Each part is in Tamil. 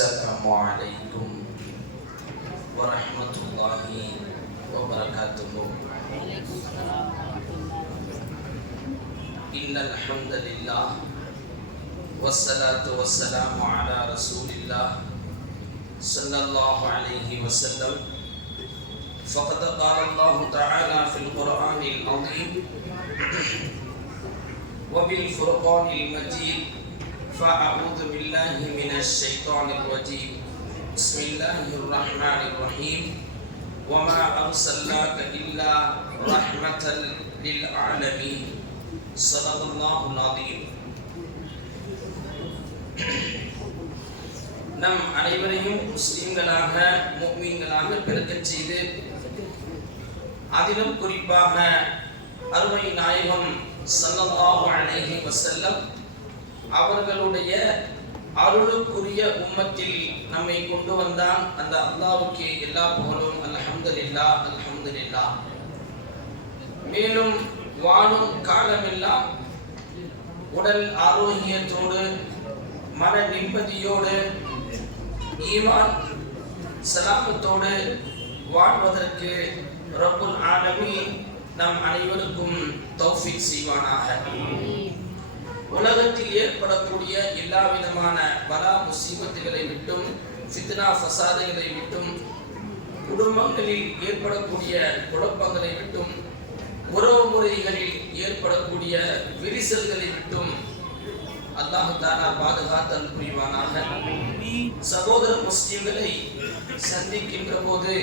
السلام عليكم ورحمة الله وبركاته. إن الحمد لله والصلاة والسلام على رسول الله صلى الله عليه وسلم. فقد قال الله تعالى في القرآن العظيم وبالفرقان المجيد. فأعوذ بالله من الشيطان الرجيم. بسم الله الرحمن الرحيم. وما أرسلناك إلا رحمة للعالمين. صدق الله العظيم. நம் அனைவரையும் முஸ்லிம்களாக முஃமின்களாக பிறக்கச் செய்து அதிலும் குறிப்பாக அருமை நாயகம் ஸல்லல்லாஹு அலைஹி வஸல்லம் அவர்களுடைய அருளுக்குரிய உம்மத்தில் நம்மை கொண்டு வந்தான் அந்த அல்லாஹ்வுக்கு எல்லா புகழும். அல்ஹம்துலில்லாஹ் அல்ஹம்துலில்லாஹ். மேலும் வாழும் காலமெல்லாம் உடல் ஆரோக்கியத்தோடு மன நிம்மதியோடு ஈமான் சலாமத்தோடு வாழ்வதற்கு ரப்புல் ஆலமீன் நம் அனைவருக்கும் தௌஃபீக் செய்வானாக. உலகத்தில் ஏற்படக்கூடிய எல்லா விதமான பலா முசீபத்துகளை விட்டும் ஃபித்னா ஃபசாதுகளை விட்டும் குடும்பங்களில் ஏற்படக்கூடிய குழப்பங்களை விட்டும் உறவு முறைகளில் ஏற்படக்கூடிய விரிசல்களை விட்டும் அல்லாஹ் தஆலா பாதுகாத்தல் புரிவானாக. சகோதர முஸ்லிம்களை சந்திக்கின்ற போது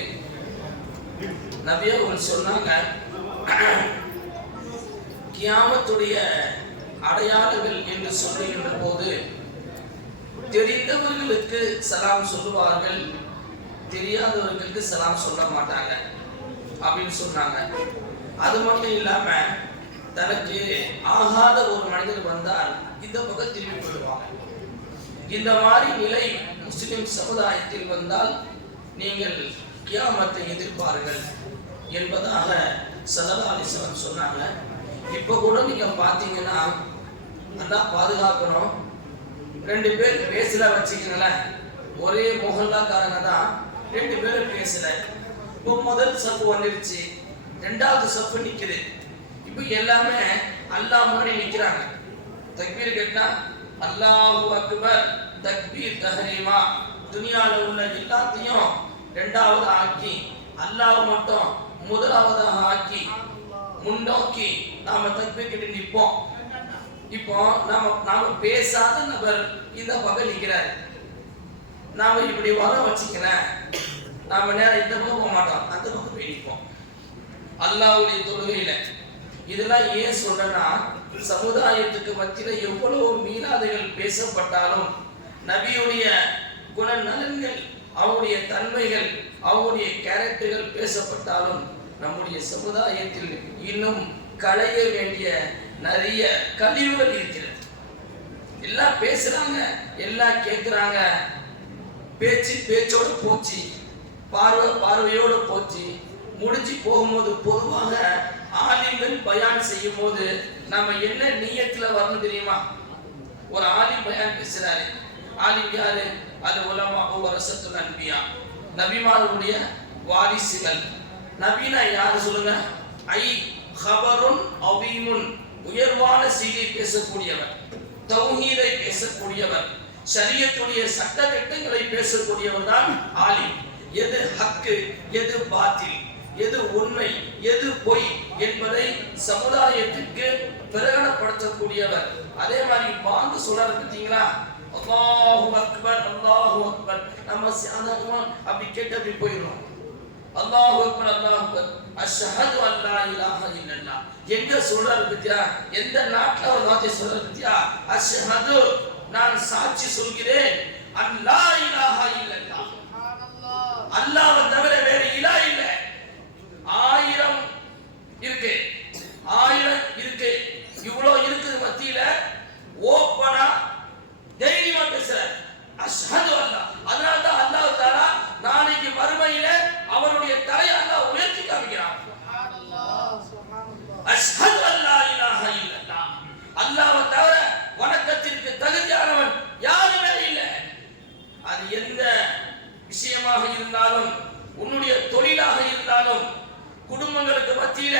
நபி அவர்கள் சொன்னாங்க, கியாமத்துடைய அடையாளங்கள் என்று சொல்லுகின்ற போது தெரிந்தவர்களுக்கு சலாம் சொல்லுவார்கள், தெரியாதவர்களுக்கு சலாம் சொல்ல மாட்டாங்க அப்படின்னு சொன்னாங்க. அது மட்டும் இல்லாம தனக்கு ஆகாத ஒரு மனிதர் வந்தால் இந்த பக்கம் திரும்பி போடுவாங்க. இந்த மாதிரி நிலை முஸ்லிம் சமுதாயத்தில் வந்தால் நீங்கள் கியாமத்தை எதிர்ப்பார்கள் என்பதாக ஸல்லல்லாஹு அலைஹி வஸல்லம் சொன்னாங்க. இப்போ கூட நீங்க பாத்தீங்கன்னா நல்லா பாதுகாக்கணும். ரெண்டு பேர் பேசல வச்சுக்கங்களேன், ஒரே மொஹல்லாக்காரங்க தான் ரெண்டு பேரும் பேசல. இப்போ முதல் சப்பு வந்துருச்சு, ரெண்டாவது சப்பு நிக்குது. இப்போ எல்லாமே அல்லாஹ் முன்னாடி நிக்கிறாங்க. தக்பீர் கேட்டா அல்லாஹு அக்பர் தக்பீர் தஹரீமா. துனியால உள்ள எல்லாத்தையும் ரெண்டாவது ஆக்கி அல்லாஹ் மட்டும் முதலாவதாக ஆக்கி முன்னோக்கி நாம தக்பீர் கேட்டு நிற்போம். இப்போ நாம பேசாத நபர் இந்த பக்கம் நிக்கிறார். நாம இப்படி வர வச்சுக்கிறேன், நாம நேரம் இந்த பக்கம் போக மாட்டோம், அந்த பக்கம் போய் நிற்போம் அல்லாஹ்வுடைய தொழுகையில. இதெல்லாம் ஏன் சொல்றேன்னா, சமுதாயத்துக்கு மத்தியில எவ்வளவு மீளாதுகள் பேசப்பட்டாலும் நபியுடைய குணநலன்கள், அவருடைய தன்மைகள், அவருடைய கேரக்டர்கள் பேசப்பட்டாலும் நம்முடைய சமுதாயத்தில் இன்னும் களைய வேண்டிய நிறைய கழிவுகள் இருக்கிறது. எல்லாம் பேசுறாங்க, எல்லாம் கேட்கிறாங்க, பேச்சோட போச்சு, பார்வையோட போச்சு. முடிஞ்சு போகும்போது பொதுவாக ஆலிம்கள் பயான் செய்யும் போது நம்ம என்ன நியத்துல வரணும் தெரியுமா? ஒரு ஆலிம் பயான் பேசுறாரு. ஆலிம் யாரு? அது உலமா வரசத்துல் அன்பியா, நபிமார்களுடைய வாரிசுகள். நபினா யாரு சொல்லுங்க? ஐ ஹபருன் அவீமுன், உயர்வான செய்தியை பேசக்கூடியவர், தௌஹீதை பேசக்கூடியவர், ஷரியத்துடைய சட்ட திட்டங்களை பேசக்கூடியவர் தான் ஆலிம். எது ஹக்கு, எது பாத்தில், எது உண்மை, எது பொய் என்பதை சமுதாயத்திற்கு பிரகடனப்படுத்தக்கூடியவர். அதே மாதிரி பாங்கு சொல்றாரு பார்த்தீங்களா, அல்லாஹு அக்பர் அல்லாஹு அக்பர். நம்ம சாதாரணமா அப்படி கேட்டு அப்படி போயிடுறோம். அல்லாஹு அக்பர் அல்லாஹு அக்பர் அஷ்ஹது அல்லா இலாஹ இல்லல்லாஹ் எங்க சொல்றாரு பத்தியா? எந்த நாட்டுல ஒரு வார்த்தை சொல்றாரு பத்தியா? அஷ்ஹது, நான் சாட்சி சொல்கிறேன், அல்லா இலாஹ இல்லல்லாஹ், அல்லாஹ்வை தவிர வேற இலாஹ் இல்ல. 1000 இருக்கு, 1000 இருக்கு, இவ்வளோ இருக்குது மத்தியில ஓப்பனா தைரியமா பேசுறார் அஷ்ஹது அல்லா. அதனால தான் அல்லாஹ் தஆலா நாளைக்கு மறுமையில அவருடைய தலையை அல்லாஹ் உயர்த்தி காமிக்கிறான். சுப்ஹானல்லாஹ் சுப்ஹானல்லாஹ். அஷ்ஹது அல்லா இலாஹ இல்லல்லாஹ், அல்லாஹ்வை தவிர வணக்கத்திற்கு தகுதியானவன் யாருமே இல்லை. எந்த விஷயமாக இருந்தாலும், உன்னுடைய தொழிலாக இருந்தாலும், குடும்பங்களுக்கு மத்தியில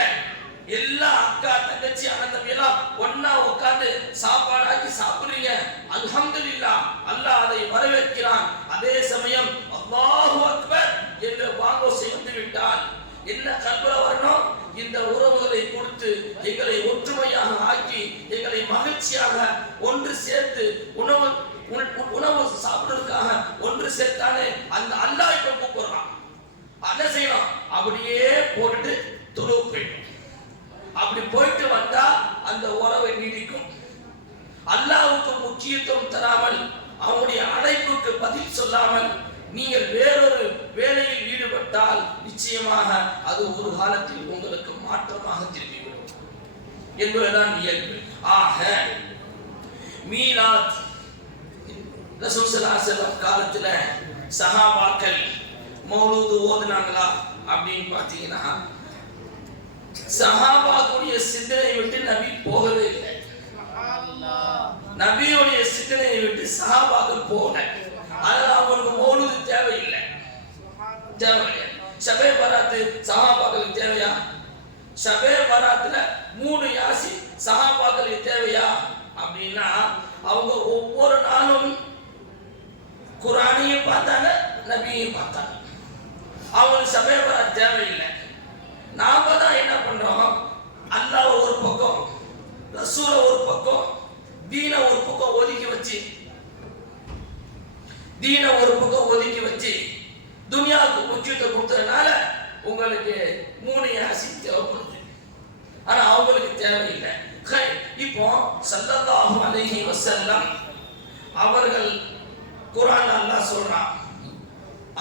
எல்லா அக்கா தங்கச்சி அண்ணன் எல்லாம் ஒன்னா உட்கார்ந்து சாப்பாடாக்கி சாப்பிடுறீங்க, அல்ஹம்துலில்லாஹ், அல்லாஹ் அதை வரவேற்கிறான். அதே சமயம் அல்லாஹு அக்பர் என்று வாங்கோசை வந்து விட்டால் என்ன கல்புல வரணும்? இந்த உறவுகளை கொடுத்து எங்களை ஒற்றுமையாக ஆக்கி எங்களை மகிழ்ச்சியாக ஒன்று சேர்த்து உணவு சாப்பிடுறதுக்காக ஒன்று சேர்த்தாலே அந்த அல்லாஹ் இப்ப கூப்பிடுறான். என்ன செய்யணும்? அப்படியே போட்டுட்டு தொழுவு போயிடும். அப்படி போயிட்டு வந்தா அந்த உறவை நீடிக்கும். அல்லாஹ்வுக்கு முக்கியத்துவம் தராமல், அவனுடைய அழைப்புக்கு பதில் சொல்லாமல் நீங்கள் வேறொரு வேலையில் ஈடுபட்டால் நிச்சயமாக அது ஒரு காலத்தில் உங்களுக்கு மாற்றமாக திரும்பிவிடும் என்பதுதான் இயல்பு. ஆக மீலாத் ரசூல் ஸல்லல்லாஹு அலைஹி வஸல்லம் காலத்துல சஹாபாக்கள் மௌலூது ஓதுனாங்களா அப்படின்னு பார்த்தீங்கன்னா, சஹாபாக்குடைய சிந்தனை விட்டு நபி போகவே இல்லை. நபியுடைய சிந்தனையை விட்டு சஹாபாக்கள் போகல. அதனால அவங்களுக்கு மௌலூது தேவையில்லை. ஷபே பராத்து சஹாபாக்களுக்கு தேவையா? ஷபே பராத்துல 3 யாசி சஹாபாக்களுக்கு தேவையா அப்படின்னா, அவங்க ஒவ்வொரு நாளும் குர்ஆனையும் பார்த்தாங்க, நபியையும் பார்த்தாங்க. அவங்களுக்கு ஷபே பராத் தேவையில்லை. நாம தான் என்ன பண்றோம்? அல்லாஹ் ஒரு பக்கம், ரசூல ஒரு பக்கம், தீன ஒரு பக்கம் ஒதுக்கி வச்சு துனியாவுக்கு முக்கியத்துவம் கொடுத்ததுனால உங்களுக்கு 3 யாசி தேவைப்படுது. ஆனா அவங்களுக்கு தேவையில்லை. இப்போ ஸல்லல்லாஹு அலைஹி வஸல்லம் அவர்கள் குர்ஆன் அல்லாஹ் சொல்றான்,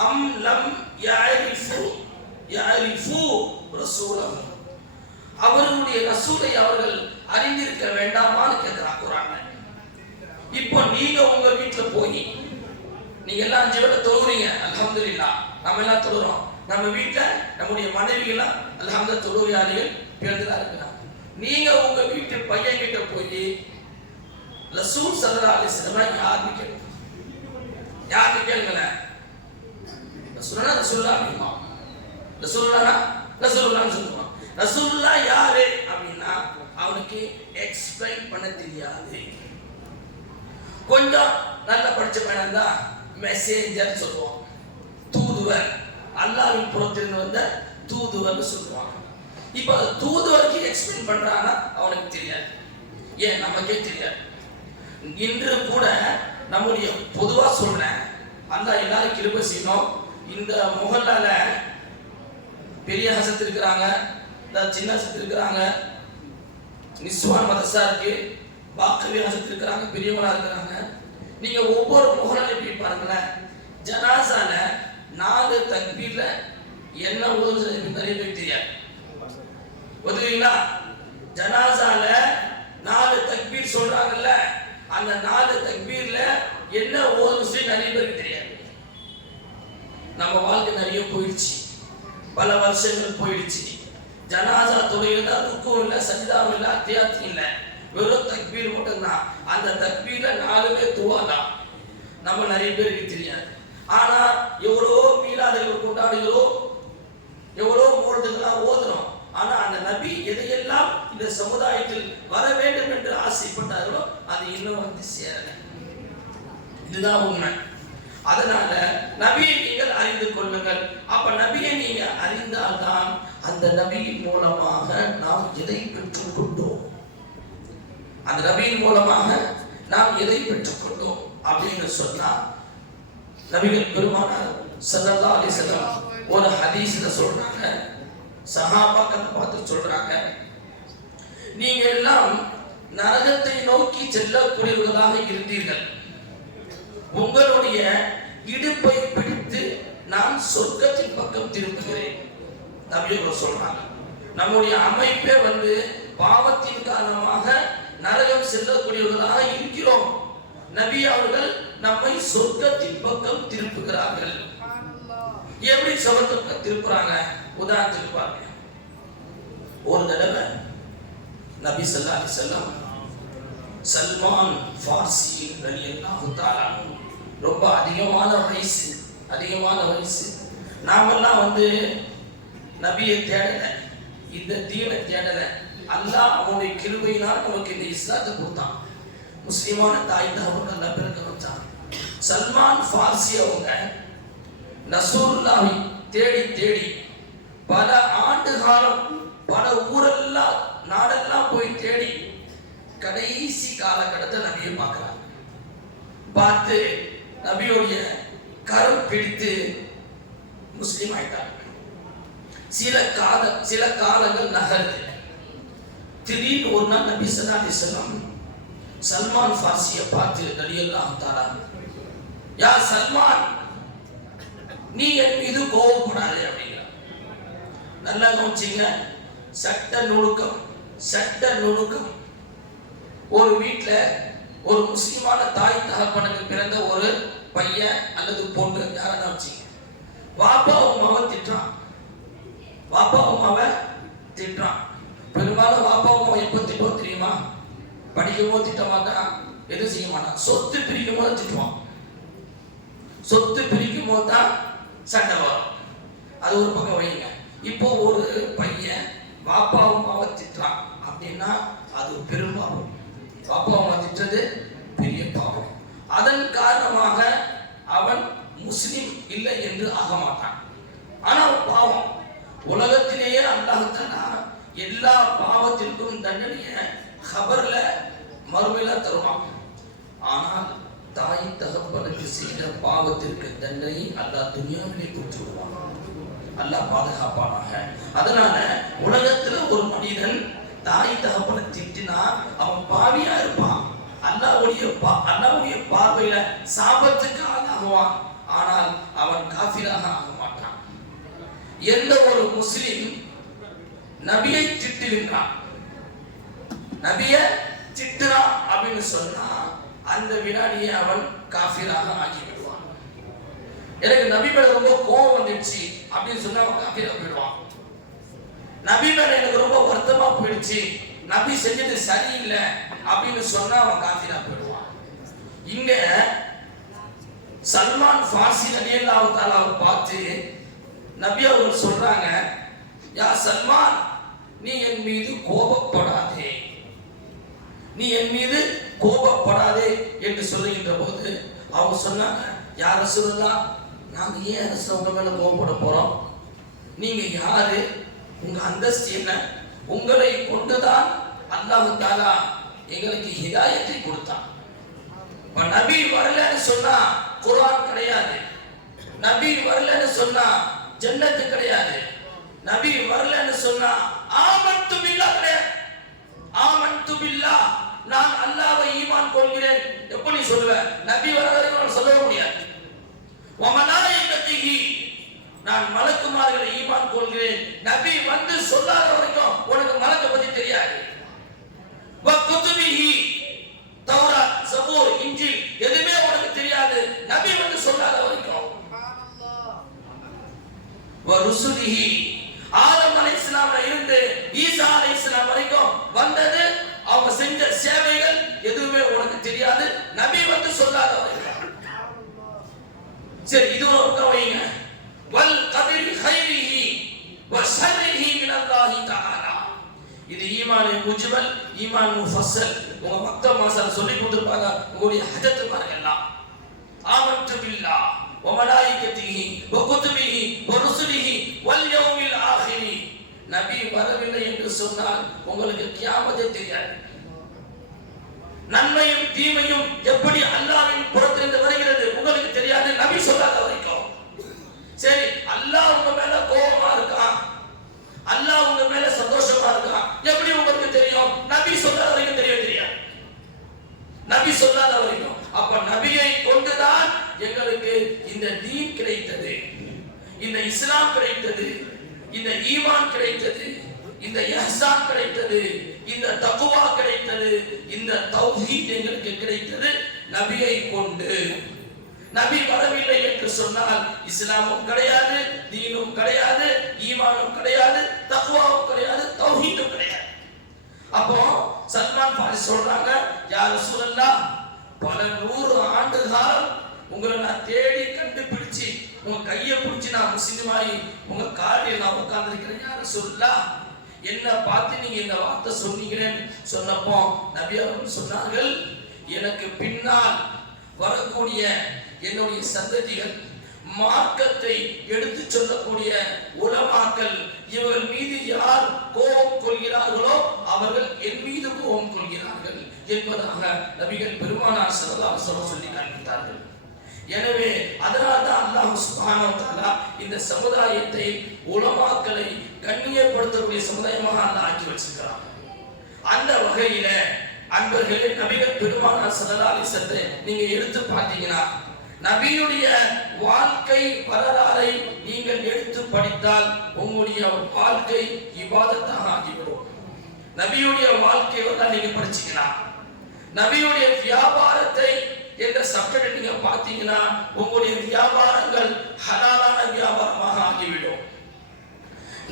அம் லம் யஅரிஃபு ரசூலஹு, அவர்களுடைய ரசூலை அவர்கள் அறிந்திருக்க வேண்டாமான்னு கேட்கிறான் குர்ஆன்ல. இப்போ நீங்க உங்க வீட்டுல போய் நீங்க எல்லாம் 5 வேளை தொழுறீங்க, அல்ஹம்துலில்லாஹ், நம்ம எல்லாம் தொழுறோம். நம்ம வீட்டுல நம்முடைய மனைவிகள் அல்ஹம்துலில்லாஹ் தொழுகையாளிகள் பேருந்துதான் இருக்கிறாங்க. நீங்க உங்க வீட்டு பையன் கிட்ட போய் ரசூல் ஸல்லல்லாஹு அலைஹி வஸல்லம் யாருன்னு கேளுங்களேன். ரசூலுல்லாஹ் சொல்லுவான். ரசூலுல்லாஹ் யாரு அப்படின்னா அவனுக்கு எக்ஸ்பிளைன் பண்ண தெரியாது. கொஞ்சம் நல்ல படிச்ச பையன் தான் மெசேஞ்சர் சொல்லுவான், தூதுவர், அல்லாஹ்வின் புறத்திலிருந்து வந்த தூதுவர்னு சொல்லுவாங்க. இப்ப தூதுவருக்கு எக்ஸ்பிளைன் பண்றான்னா அவனுக்கு தெரியாது. ஏன்? நமக்கே தெரியாது. இன்று கூட நம்முடைய பொதுவா சொல்றேன், அல்லாஹ் எல்லாரும் கிருபை செய்யணும். இந்த முகல்லால பெரிய ஹசத் இருக்கிறாங்க, சின்ன ஹசத் இருக்கிறாங்க, நிஸ்வான் மதரசா இருக்கு, பாக்கவி ஹசத் இருக்கிறாங்க, பெரியவங்களா இருக்கிறாங்க. நீங்க ஒவ்வொரு முகலாலையும் போய் பாருங்களேன், ஜனாசால 4 தக்பீர்ல என்ன ஓதுறது நிறைய பேருக்கு தெரியாது. ஒதுவீங்களா? ஜனாசால 4 தக்பீர் சொல்றாங்கல்ல, அந்த 4 தக்பீர்ல என்ன ஓதுறது நிறைய பேருக்கு தெரியாது. நம்ம வாழ்க்கை நிறைய போயிடுச்சு, பல வருஷங்கள் போயிடுச்சு. ஜனாசா தொழுகையில ருக்குவும் இல்லை, சஜ்தாவும் இல்லை, அத்தியாயத்தும் இல்லை, வெறும் தக்பீர் மட்டும்தான். அந்த தக்பீர்ல 4 துவா தான். நம்ம நிறைய பேருக்கு தெரியாது. ஆனா எவ்வளோ மீலாதுகள் கொண்டாடுகிறோம், எவ்வளோ மௌலிதுகளாக ஓதுறோம். ஆனா அந்த நபி எதையெல்லாம் இந்த சமுதாயத்தில் வர வேண்டும் என்று ஆசைப்பட்டார்களோ அது இன்னும் வந்து சேரல. இதுதான் உண்மை. அதனால நபியை நீங்கள் அறிந்து கொள்ளுங்கள். அப்ப நபியை நீங்க அறிந்தால்தான் அந்த நபியின் மூலமாக நாம் எதை பெற்றுக் கொண்டோம், அந்த நபியின் மூலமாக நாம் எதை பெற்றுக் கொண்டோம் அப்படின்னு சொன்னா, நபிகள் பெருமானார் ஸல்லல்லாஹு அலைஹி வஸல்லம் ஒரு ஹதீஸ்ல சொல்றாங்க, சஹாபாக்களை பார்த்து சொல்றாங்க, நீங்க எல்லாம் நரகத்தை நோக்கி செல்லக்கூடியவர்களாக இருந்தீர்கள், உங்களுடைய இடுப்பை பிடித்து நான் சொர்க்கத்தின் பக்கம் திரும்புகிறேன். நபிகள் சொல்றாங்க, நம்முடைய அமைப்பே பாவத்தின் காரணமாக நரகம் செல்லக்கூடியவர்களாக இருக்கிறோம். நபி அவர்கள் நம்மை சொர்க்கத்தின் பக்கம் திருப்புகிறார்கள். எப்படி சொர்க்கத்துக்கு திருப்புறாங்க? உதாரணத்துக்கு பாருங்க. ஒரு தடவை நபி ஸல்லல்லாஹு அலைஹி வஸல்லம் சல்மான் ஃபார்சி ரலியல்லாஹு தஆலா ரொம்ப அதிகமான வயசு. நாமெல்லாம் நபியை தேடல, இந்த தீனை தேடல. அல்லாஹ் அவனுடைய கிருபையினால் நமக்கு இந்த இஸ்லாத்தை கொடுத்தான். முஸ்லிமான தாய் தகவல் நல்ல பிறக்க வச்சான். சல்மான் ஃபார்சி அவங்க ரசூலுல்லாஹை தேடி பல ஆண்டு காலம் பல ஊரெல்லாம் நாடெல்லாம் போய் தேடி கடைசி காலகட்டத்தில் நபியை பார்க்கிறாங்க. பார்த்து நபியோடைய கரம் பிடித்து முஸ்லீம் ஆயிட்டாங்க. சில காலங்கள் நகருது. திடீர்னு ஒரு நாள் நபி ஸல்லல்லாஹு அலைஹி வஸல்லம் சல்மான் ஃபார்சியை பார்த்து ரலியல்லாஹு தஆலா, யா சல்மான், நீ என் மீது கோபப்படாதே அப்படிங்கிறார். நல்லா கவனிச்சீங்க. சட்ட நுணுக்கம். ஒரு வீட்டுல ஒரு முஸ்லிமான தாய் தகப்பனுக்கு பிறந்த ஒரு பையன் அல்லது பொண்ணு யாரா வச்சீங்க, வாப்பாவும் மாவை திட்டுறான். பெரும்பாலும் வாப்பாவும் மாவை எப்போ திட்டுவோம் தெரியுமா? படிக்கும் போது திட்ட மாட்டான், எதுவும் செய்ய மாட்டான். சொத்து பிரிக்கும் போது திட்டுவான். சொத்து பிரிக்கும் போது தான் சண்டை வரும். அது ஒரு பக்கம் வைங்க. இப்போ ஒரு பையன் வாப்பாவும் மாவை திட்டுறான் அப்படின்னா அது பெரும் பாவம். வாப்பாவும் மாவை திட்டுறது பெரிய பாவம். அதன் காரணமாக அவன் முஸ்லிம் இல்லை என்று ஆக மாட்டான். ஆனால் பாவம் உலகத்திலேயே அல்லாஹ் தஆலா எல்லா பாவத்திற்கும் தண்டனையை கபர்ல மறுமையில தருவான். ஆனால் தாய் தகப்பனுக்கு செய்த பாவத்திற்கு தண்டனை அல்லாஹ் துனியாவிலே கொடுத்து விடுவான். அல்லாஹ் பாதுகாப்பானாக. அதனால உலகத்துல ஒரு மனிதன் தாய் தகப்பனை திட்டினா அவன் பாவியா இருப்பான். அல்லாஹ்வுடைய பார்வையில சாபத்துக்கு ஆளாகுவான். ஆனால் அவன் காஃபிராக ஆக மாட்டான். எந்த ஒரு முஸ்லிம் நபியை திட்டுகின்றான், நபியை திட்டுறான் அப்படின்னு சொன்னா அந்த வினாடியே அவன் காஃபிராக ஆகிவிடுவான். எனக்கு நபி மேல ரொம்ப கோபம் வந்துடுச்சு அப்படின்னு சொன்னா அவன் காஃபிரா போயிடுவான். நபி மேல எனக்கு ரொம்ப வருத்தமா போயிடுச்சு, நபி செஞ்சது சரியில்லை அப்படின்னு சொன்னா அவன் காஃபிரா போயிடுவான். இங்க சல்மான் ஃபார்சி ரலியல்லாஹு தஆலாவை பார்த்து நபி அவர்கள் சொல்றாங்க, யா சல்மான், நீ என் மீது கோபப்படாதே என்று சொல்லுகின்ற போது அவங்க சொன்னாங்க, யா ரசூலுல்லாஹ், நாங்க ஏன் உங்க மேல கோபப்பட போறோம்? நீங்க யாரு? உங்க அந்தஸ்து என்ன? உங்களை கொண்டுதான் அல்லாஹ் தஆலா எங்களுக்கு ஹிதாயத்தை கொடுத்தான். நபி வரலன்னு சொன்னா குர்ஆன் கிடையாது, நபி வரலன்னு சொன்னா ஜன்னத்து கிடையாது, நபி வரலன்னு சொன்னா ஆமன்து பில்லாஹ் கிடையாது. ஆமன்து பில்லாஹ், நான் அல்லாஹ்வை ஈமான் கொள்கிறேன் எப்படி சொல்லுவ? நபி வர வரைக்கும் சொல்ல முடியாது. வ மலாயிகத்திஹி, நான் மலக்குமார்களை ஈமான் கொள்கிறேன். நபி வந்து சொல்லாத வரைக்கும் உனக்கு மலக்கை பத்தி தெரியாது. வ குதுபிஹி, தௌராத், ஜபூர், இன்ஜீல் எதுவுமே உனக்கு தெரியாது நபி வந்து சொல்லாத வரைக்கும். வ ருசுலிஹி, ஆதம் அலைஹிஸ்ஸலாம்ல இருந்து ஈசா அலைஹிஸ்ஸலாம் வரைக்கும் வந்தது அவங்க செஞ்ச சேவைகள் எதுவுமே உனக்கு தெரியாது நபி வந்து சொல்லாத வரைக்கும். சரி, இது ஒரு பக்கம் வைங்க. வல் கதிரி கைரிஹி வ ஷர்ரிஹி மினல்லாஹி தஆலா. இது ஈமான் முஜ்மல், ஈமான் முஃபஸ்ஸல். உங்க மக்தப் மாஸ்டர் சொல்லி கொடுத்திருப்பாங்க உங்களுடைய ஹஜ்ஜத்துமார்கள் எல்லாம். ஆமன்து பில்லாஹ் வ மலாயிகத்திஹி வ குதுபிஹி வ ருசுலிஹி வல் யௌமில் ஆகிரி. நபி வரவில்லை என்று சொன்னால் உங்களுக்கு கியாமத்தே தெரியாது. நன்மையும் தீமையும் எப்படி அல்லாஹ்வின் புறத்திலிருந்து வருகிறது உங்களுக்கு தெரியாது நபி சொல்லாத வரைக்கும். சரி, அல்லாஹ் உங்க மேல கோபமா இருக்கான், அல்லாஹ் உங்க மேல சந்தோஷமா இருக்கான், எப்படி உங்களுக்கு தெரியும்? நபி சொல்லாத வரைக்கும் தெரியாது. நபி சொல்லாத வரைக்கும். அப்ப நபியை கொண்டுதான் எங்களுக்கு இந்த தீன் கிடைத்தது, இந்த இஸ்லாம் கிடைத்தது, இந்த ஈமான் கிடைத்தது, இந்த இஹ்சான் கிடைத்தது, இந்த தக்வா கிடைத்தது, இந்த தௌஹீத் எங்களுக்கு கிடைத்தது நபியை கொண்டு. நபி வரவில்லை என்று சொன்னால் இஸ்லாமும் கிடையாது, தீனும் கிடையாது, ஈமானும் கிடையாது, தக்வாவும் கிடையாது, தௌஹீதும் கிடையாது. அப்போ சல்மான் ஃபாரிஸ் சொல்றாங்க, யா ரசூலல்லாஹ், பல 100 ஆண்டு காலம் உங்களை நான் தேடி கண்டுபிடிச்சு உங்க கையை பிடிச்சி நான் முஸ்லிமாயி உங்க காலில் நான் உட்கார்ந்துருக்கிறேன் யாரும் சொல்லலாம். என்ன பார்த்து நீங்க இந்த வார்த்தை சொன்னீங்கன்னு சொன்னப்போ நபி அவர்கள் சொன்னார்கள், எனக்கு பின்னால் வரக்கூடிய என்னுடைய சந்ததிகள் மார்க்கத்தை எடுத்து சொல்லக்கூடிய உலமாக்கள் இவர்கள் மீது யார் கோபம் கொள்கிறார்களோ அவர்கள் என் மீது கோபம் கொள்கிறார்கள் என்பதாக நபிகள் பெருமானார் ஸல்லல்லாஹு அலைஹி வஸல்லம் சொல்லி காண்பித்தார்கள். எனவே அதனால்தான் அல்லாஹ் சுப்ஹானஹு வ தஆலா இந்த சமுதாயத்தை உலமாக்களை கண்ணியப்படுத்தக்கூடிய சமுதாயமாக அல்லாஹ் ஆக்கி வச்சிருக்கிறார். அந்த வகையில அன்பர்களே, நபிகள் பெருமானார் ஸல்லல்லாஹு அலைஹி வஸல்லம் நீங்க எடுத்து பார்த்தீங்கன்னா நபியுடைய வாழ்க்கை வரலாறை நீங்கள் எடுத்து படித்தால் உங்களுடைய வாழ்க்கை இபாதத்தாக ஆகிவிடும். நபியுடைய வாழ்க்கை வரலாறு நீங்க படிச்சீங்கன்னா, நபியுடைய வியாபாரத்தை என்ற சப்ஜெக்ட் நீங்க பார்த்தீங்கன்னா உங்களுடைய வியாபாரங்கள் ஹலாலான வியாபாரமாக ஆகிவிடும்.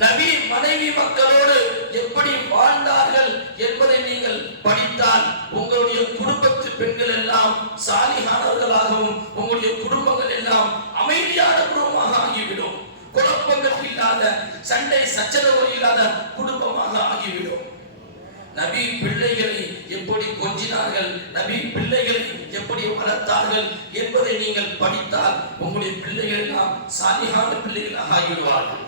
நபி மனைவி மக்களோடு எப்படி வாழ்ந்தார்கள் என்பதை நீங்கள் படித்தால் உங்களுடைய குடும்பத்து பெண்கள் எல்லாம் சாலிஹானவர்களாகவும் உங்களுடைய குடும்பங்கள் எல்லாம் அமைதியான குடும்பமாக ஆகிவிடும். குழப்பங்கள் இல்லாத, சண்டை சச்சரவுகள் இல்லாத குடும்பமாக ஆகிவிடும். நபி பிள்ளைகளை எப்படி கொஞ்சினார்கள், நபி பிள்ளைகளை எப்படி வளர்த்தார்கள் என்பதை நீங்கள் படித்தால் உங்களுடைய பிள்ளைகள் எல்லாம் சாலிஹான பிள்ளைகளாக ஆகிவிடுவார்கள்.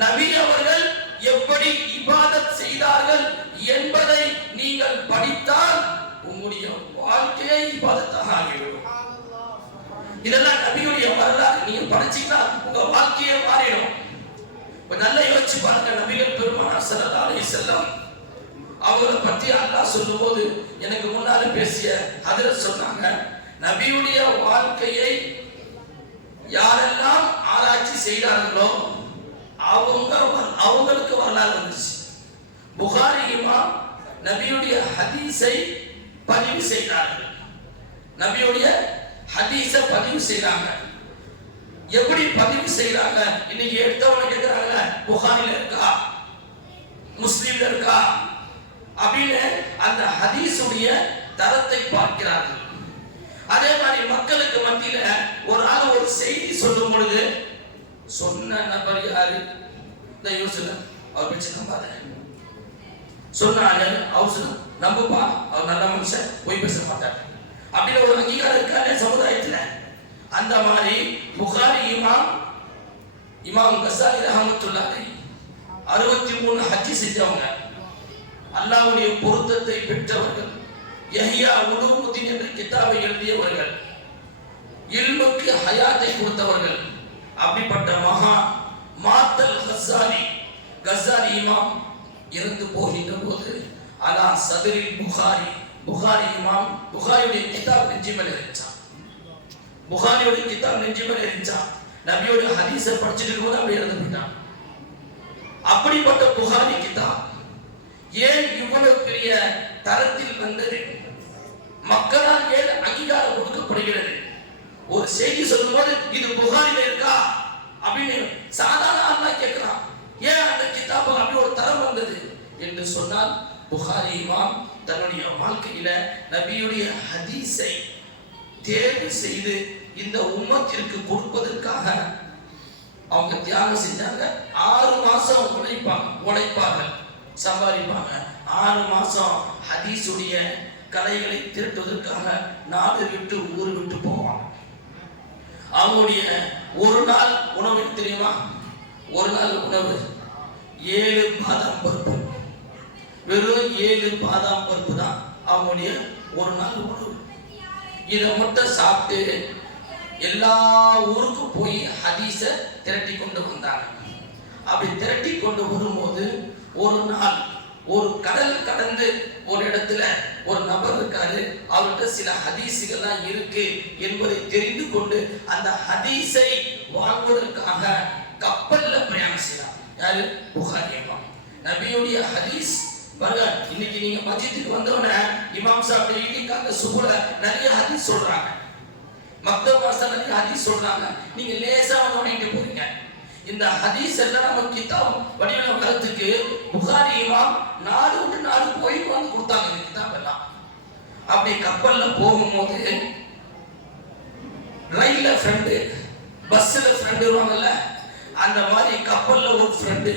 நபி அவர்கள் எப்படி இபாதத் செய்தார்கள் என்பதை நீங்கள் படித்தால் உங்களுடைய வாழ்க்கையை இபாதத்தாக ஆகிவிடும். இதெல்லாம் நபியுடைய வரலாறு நீங்க படிச்சீங்கன்னா உங்க வாழ்க்கையே மாறிடும். நல்ல யோசிச்சு பாருங்க. நபிகள் பெருமானார் ஸல்லல்லாஹு அலைஹி வஸல்லம் அவங்களை பற்றி அல்லாஹ் சொல்லும்போது எனக்கு முன்னால பேசிய ஹஜ்ரத் சொன்னாங்க, நபியுடைய வாழ்க்கையை யாரெல்லாம் ஆராய்ச்சி செய்தார்களோ அவங்களுக்கு வரலாறு வந்துச்சு. புகாரி இமாம் நபியுடைய ஹதீஸை பதிவு செய்தார்கள். நபியுடைய ஹதீஸை பதிவு செய்றாங்க. எப்படி பதிவு செய்றாங்க? இன்னைக்கு எடுத்தவங்க கேட்கிறாங்க, புகாரில இருக்கா, முஸ்லிம்ல இருக்கா அப்படின்னு அந்த ஹதீஸுடைய தரத்தை பார்க்கிறார்கள். அதே மாதிரி மக்களுக்கு மத்தியில ஒரு ஆள் ஒரு செய்தி சொல்லும் பொழுது சொன்ன நபர் யாரு இந்த யோசனை அவர் பேச்சு நம்பாத, சொன்னாங்க அவசரம் நம்புப்பா, அவர் நல்ல மனுஷன், போய் பேச மாட்டார் அப்படின்னு ஒரு அங்கீகாரம் இருக்காரு சமுதாயத்துல. அந்த மாதிரி புகாரி இமாம் கஸாலி ரஹ்மத்துல்லாஹி அலைஹி 63 ஹஜ் செஞ்சவங்க, அல்லாஹ்வுடைய பொருத்தத்தை பெற்றவர்கள், யஹ்யா உலூமுத்தீன் என்ற கிதாபை எழுதியவர்கள், இல்முக்கு ஹயாத்தை கொடுத்தவர்கள். அப்படிப்பட்ட மகா மாத்தல் கஸாலி இமாம் இறந்து போகின்ற போது அலா சதரில் புகாரி இமாம் புகாரியுடைய கிதாப் நெஞ்சு மேல இருந்துச்சான். புகாரியுடைய கிதாப் நெஞ்சு மேல இருந்துச்சான். நபியோட ஹதீஸை படிச்சுட்டு இருக்கும்போது அப்படி இறந்து போயிட்டான். அப்படிப்பட்ட புகாரி கிதாப் ஏன் இவ்வளவு பெரிய தரத்தில் வந்தது? மக்களால் ஏன் அங்கீகாரம் கொடுக்கப்படுகிறது? ஒரு செய்தி சொல்லும் போது இது புகாரில இருக்கா அப்படின்னு சாதாரண ஆளா கேட்கிறான். ஏன் அந்த கிதாபு அப்படி ஒரு தரம் வந்தது என்று சொன்னால், புகாரி இமாம் தன்னுடைய வாழ்க்கையில நபியுடைய ஹதீஸை தேர்வு செய்து இந்த உம்மத்திற்கு கொடுப்பதற்காக அவங்க தியாகம் செஞ்சாங்க. 6 மாசம் உழைப்பார்கள், சம்பாதிப்பாங்க. 6 மாசம் ஹதீஸுடைய கலைகளை திரட்டுவதற்காக நாடு விட்டு ஊர் விட்டு போவாங்க. அவங்களுடைய ஒரு நாள் உணவு தெரியுமா? ஒரு நாள் உணவு 7 பாதாம் பருப்பு, வெறும் 7 பாதாம் பருப்பு தான் அவங்களுடைய ஒரு நாள் உணவு. இதை மட்டும் சாப்பிட்டு எல்லா ஊருக்கும் போய் ஹதீஸை திரட்டி கொண்டு வந்தாங்க. அப்படி திரட்டி கொண்டு வரும்போது ஒரு நாள் ஒரு கடல் கடந்து ஒரு இடத்துல ஒரு நபர் இருக்காரு. அவர்கிட்ட சில ஹதீஸுகள்லாம் இருக்கு என்பதை தெரிந்து கொண்டு அந்த ஹதீஸை வாங்குவதற்காக கப்பல்ல பிரயாணம் செய்யலாம். யாரு? புகாரி இமாம். நபியுடைய ஹதீஸ் பாருங்க. இன்னைக்கு நீங்க மஸ்ஜிதுக்கு வந்தவன இமாம் சாப்பிட்டு ஈடிக்காக சுகுல நிறைய ஹதீஸ் சொல்றாங்க, மக்தப் வாசல் நிறைய ஹதீஸ் சொல்றாங்க. நீங்க லேசா வந்து போறீங்க. இந்த ஹதீஸ் எல்லாம் நம்ம கிதாப் வடிவில வரதுக்கு புகாரி இமாம் நாடு விட்டு நாடு போய் வந்து கொடுத்தாங்க இந்த கிதாப் எல்லாம். அப்படி கப்பல்ல போகும்போது ரயில்ல ஃப்ரெண்டு, பஸ்ல ஃப்ரெண்டு வருவாங்கல்ல, அந்த மாதிரி கப்பல்ல ஒரு ஃப்ரெண்டு.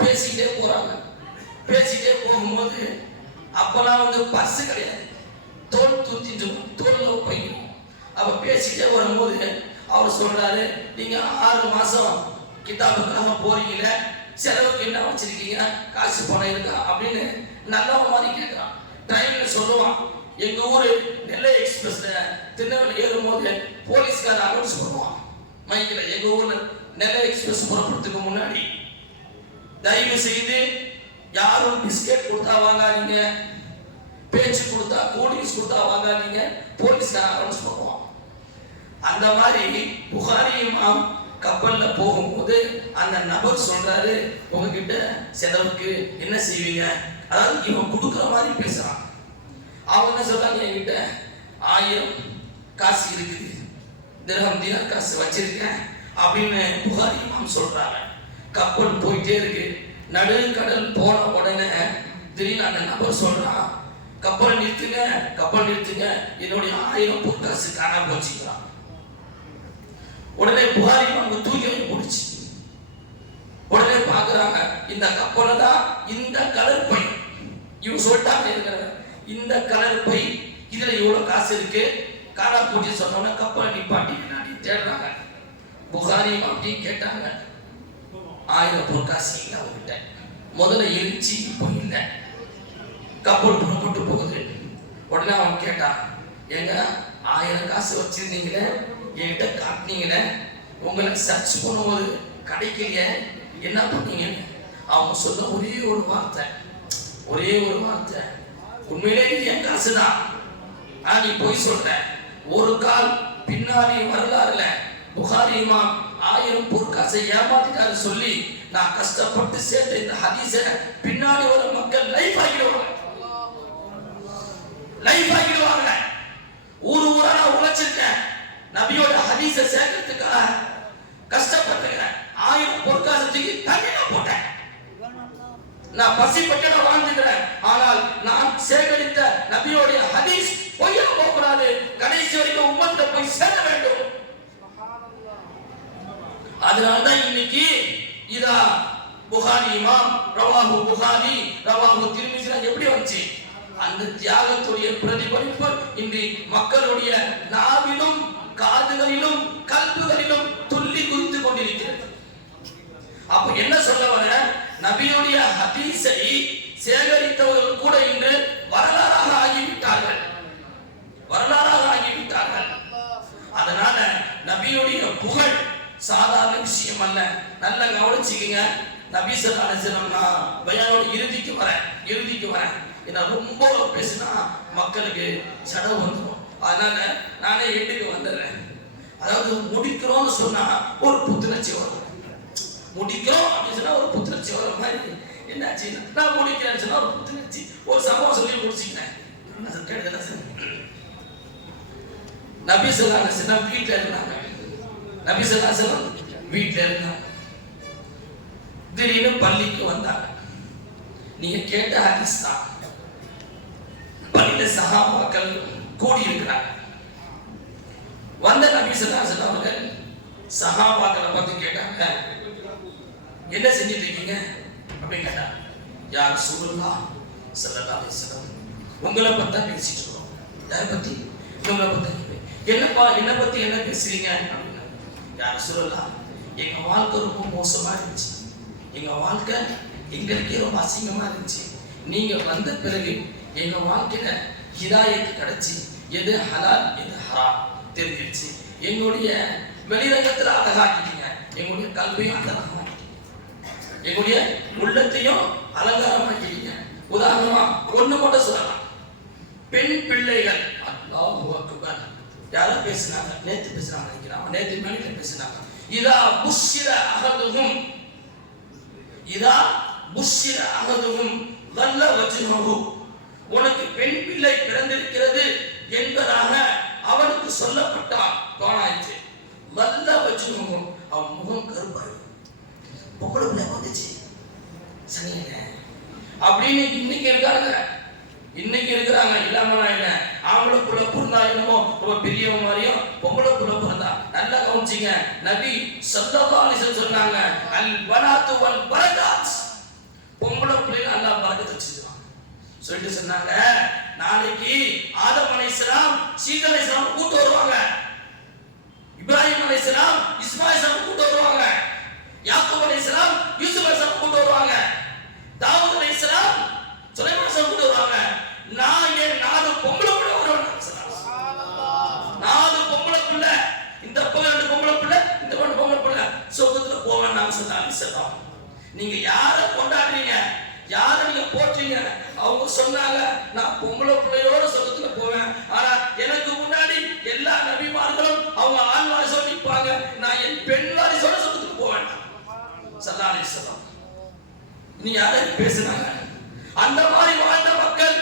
பேசிக்கிட்டே போறாங்க. பேசிக்கிட்டே போகும்போது அப்பெல்லாம் பர்ஸ் கிடையாது, தோல் தூத்திட்டு தோல்ல போயிடும். அப்ப பேசிக்கிட்டே வரும்போது அவர் சொல்றாரு, நீங்க 6 மாசம் கிதாபுக்காக போறீங்களே, செலவுக்கு என்ன வச்சிருக்கீங்க, காசு பணம் இருக்கா அப்படின்னு நல்லவன் மாதிரி கேட்கிறான். ட்ரெயின்ல சொல்லுவான், எங்க ஊரு நெல்லை எக்ஸ்பிரஸ்ல திருநெல்வேலி ஏறும்போது போலீஸ்கார அனௌன்ஸ் பண்ணுவான் மைக்கில், எங்க ஊர்ல நெல்லை எக்ஸ்பிரஸ் புறப்படுறதுக்கு முன்னாடி தயவு செய்து யாரும் பிஸ்கெட் கொடுத்தா வாங்காதீங்க, பேச்சு கொடுத்தா கூல்ட்ரிங்க்ஸ் கொடுத்தா வாங்காதீங்க, போலீஸ்கார அனௌன்ஸ் பண்ணுவான். அந்த மாதிரி புகாரி இமாம் கப்பல்ல போகும்போது அந்த நபர் சொல்றாரு, உங்ககிட்ட செலவுக்கு என்ன செய்வீங்க, அதாவது இவன் கொடுக்குற மாதிரி பேசுறான். அவங்க என்ன சொல்றாங்க, என்கிட்ட 1000 காசு இருக்குது, திரகம் தினார் காசு வச்சிருக்கேன் அப்படின்னு புகாரி இமாம் சொல்றாங்க. கப்பல் போயிட்டே இருக்கு. நடுக்கடல் போன உடனே திடீர்னு அந்த நபர் சொல்றான், கப்பல் நிறுத்துங்க, கப்பல் நிறுத்துங்க, என்னுடைய 1000 பொற்காசு காணாம போச்சுக்கிறான். உடனே புகாரி இமாம் தூக்கி போடுச்சு. உடனே பாக்குறாங்க, இந்த கப்பலை தான் இந்த கலர் பை, இவங்க சொல்லிட்டாங்க இந்த கலர் பை, இதுல இவ்வளவு காசு இருக்கு, காணா போச்சு சொன்னோன்னா கப்பலை நிப்பாட்டி பின்னாடி தேடுறாங்க. புகாரி அப்படி கேட்டாங்க, 1000 பொற்காசு இல்லை அவங்ககிட்ட, முதல்ல இருந்துச்சு இப்போ இல்லை. கப்பல் புறப்பட்டு போகுது. உடனே அவன் கேட்டான், எங்க 1000 காசு வச்சிருந்தீங்களே, என்கிட்ட காட்டினீங்களே, உங்களை சர்ச் பண்ணும்போது கிடைக்கலையே, என்ன பண்ணீங்க? அவங்க சொல்ல ஒரே ஒரு வார்த்தை, உண்மையிலே என் காசு தான், நீ போய் சொல்ற. ஒரு கால் பின்னாடி வரலாறுல புகாரி இமாம் 1000 பொற்காசை ஏமாத்திட்டாரு சொல்லி நான் கஷ்டப்பட்டு சேர்த்த இந்த ஹதீஸை பின்னாடி வர மக்கள் லைஃப் ஆகிடுவாங்க. ஊரா நான் உழைச்சிருக்கேன், நபியோட ஹதீஸை சேர்க்கறதுக்காக கஷ்டப்பட்டேன், 1000 பொற்காசத்துக்கு தண்ணி நான் போட்டேன், நான் பசிப்பட்டு நான் வாழ்ந்துக்கிறேன். ஆனால் நான் சேகரித்த நபியோடைய ஹதீஸ் பொய்யா போகக்கூடாது, கடைசி வரைக்கும் உம்மத்தை போய் சேர வேண்டும். அதனால்தான் இன்னைக்கு இதா புகாரி இமாம் ரவாஹு புகாரி ரவாஹு திர்மிஸி எப்படி வந்துச்சு? அந்த தியாகத்துடைய பிரதிபலிப்பு இன்று மக்களுடைய நாவிலும் காதுகளிலும் கல்புகளிலும் துள்ளி குதித்து கொண்டிருக்கிறது. அப்ப என்ன சொல்ல வர, நபியுடைய ஹதீஸை சேகரித்தவர்கள் கூட இன்று வரலாறாக ஆகிவிட்டார்கள். அதனால நபியுடைய புகழ் சாதாரண விஷயம் அல்ல. நல்ல கவனிச்சுக்கங்க. நபி ஸல்லல்லாஹு அலைஹி வஸல்லம், நான் பயானோட இறுதிக்கு வரேன். ஏன்னா ரொம்ப பேசினா மக்களுக்கு சடவு வந்துடும். அதனால நானே எட்டுக்கு வந்துடுறேன். அதாவது முடிக்கிறோம்னு சொன்னா ஒரு புத்துணர்ச்சி வரும். முடிக்கிறோம் அப்படின்னு சொன்னா ஒரு புத்துணர்ச்சி வர மாதிரி என்னாச்சு, நான் முடிக்கிறேன்னு சொன்னா ஒரு புத்துணர்ச்சி, ஒரு சம்பவம் சொல்லி முடிச்சுக்கிறேன். நபி ஸல்லல்லாஹு அலைஹி வஸல்லம் வீட்டில் இருந்தாங்க. திடீர்னு பள்ளிக்கு வந்தாங்க. நீங்க கேட்ட ஹதீஸ் தான். பள்ளியில சஹாபாக்கள் கூடி இருக்கிறாங்க. வந்த நபி ஸல்லல்லாஹு அலைஹி வஸல்லம் அவர்கள் சஹாபாக்களை பார்த்து கேட்டாங்க, என்ன செஞ்சிட்டு இருக்கீங்க அப்படின்னு கேட்டாங்க. யா ரசூலுல்லாஹ் ஸல்லல்லாஹு அலைஹி வஸல்லம், உங்களை பத்தி தான் பேசிட்டு இருக்கோம். யாரை பத்தி? உங்களை பத்தி. என்னப்பா என்ன பத்தி என்ன பேசுறீங்க? யா ரசூலுல்லாஹ், எங்க வாழ்க்கை ரொம்ப மோசமா இருந்துச்சு, எங்க வாழ்க்கை எங்களுக்கே ரொம்ப அசிங்கமா இருந்துச்சு. நீங்க வந்த பிறகு எங்க வாழ்க்கையில ஹிதாயத் கிடைச்சி, எது ஹலால் எது ஹராம் தெரிஞ்சிருச்சு. எங்களுடைய வெளிரங்கத்துல அழகாக்கிட்டீங்க, எங்களுடைய கல்வியும் அழகாக்கிட்டீங்க, எங்களுடைய உள்ளத்தையும் அலங்காரமாக்கிட்டீங்க. உதாரணமா ஒண்ணு மட்டும் சொல்லலாம். பெண் பிள்ளைகள், அல்லாஹு அக்பர், யாரோ பேசினாங்க, நேத்து பேசுறாங்க நினைக்கிறாங்க, நேத்து மேலே பேசினாங்க. இதா புஷ்ஷிர அஹதுஹும் வல்ல வஜ்ஹுஹு, உனக்கு பெண் பிள்ளை பிறந்திருக்கிறது என்பதாக அவனுக்கு சொல்லப்பட்டால் தோணாயிற்று. வல்ல வஜ்ஹுஹு, அவன் முகம் கருப்பாய் பொங்கலுக்குள்ள வந்துச்சு. சனியனே அப்படின்னு இன்னைக்கு இருக்கிறாங்க. இல்லாம இல்ல ஆம்பளை புள்ள பிறந்தா என்னமோ ரொம்ப பெரிய மாதிரியும் பொம்பளை புள்ள பிறந்தா நல்லா கவனிச்சிங்க. நபி ஸல்லல்லாஹு அலைஹி வஸல்லம் சொன்னாங்க, அல் பனாத்து வல் பரகாத், பொம்பளை பிள்ளைங்க அல்லாஹ் பரக்கத் வச்சிருக்கான் சொல்லிட்டு சொன்னாங்க. நாளைக்கு ஆதம் அலைஹிஸ்ஸலாம் சீதா அலைஹிஸ்ஸலாம் கூட்டு வருவாங்க, இப்ராஹிம் அலைஹிஸ்ஸலாம் இஸ்மாயில் அலைஹிஸ்ஸலாம் கூட்டு வருவாங்க, யாக்கூப் அலைஹிஸ்ஸலாம் யூசுப் அலைஹிஸ்ஸலாம் கூட்டு வருவாங்க, தாவூத் அலைஹிஸ்ஸலாம் சுலைமான் அலைஹிஸ்ஸலாம் கூட்டு வருவாங்க. நான் ஏன் 4 பொம்பளை பிள்ளை வருவேன். சுப்ஹானல்லாஹ், 4 பொம்பளை பிள்ளை, இந்த பக்கம் 2 பொம்பளை பிள்ளை, இந்த பக்கம் பொம்பளை பிள்ளை சொர்க்கத்துல போவேன் நான் சொன்னாங்க. நீங்க யாரை கொண்டாடுறீங்க, யாரை நீங்க போற்றீங்க? அவங்க சொன்னாங்க, நான் பொம்பளை பிள்ளையோட சொர்க்கத்துல போவேன். ஆனா எனக்கு முன்னாடி எல்லா நபிமார்களும் அவங்க ஆண் வாரிசோட நிற்பாங்க, நான் என் பெண் வாரிசோட சொர்க்கத்துக்கு போவேன். ஸல்லல்லாஹு அலைஹி வஸல்லம் நீ யாரை பேசுனாங்க? அந்த மாதிரி வாழ்ந்த மக்கள்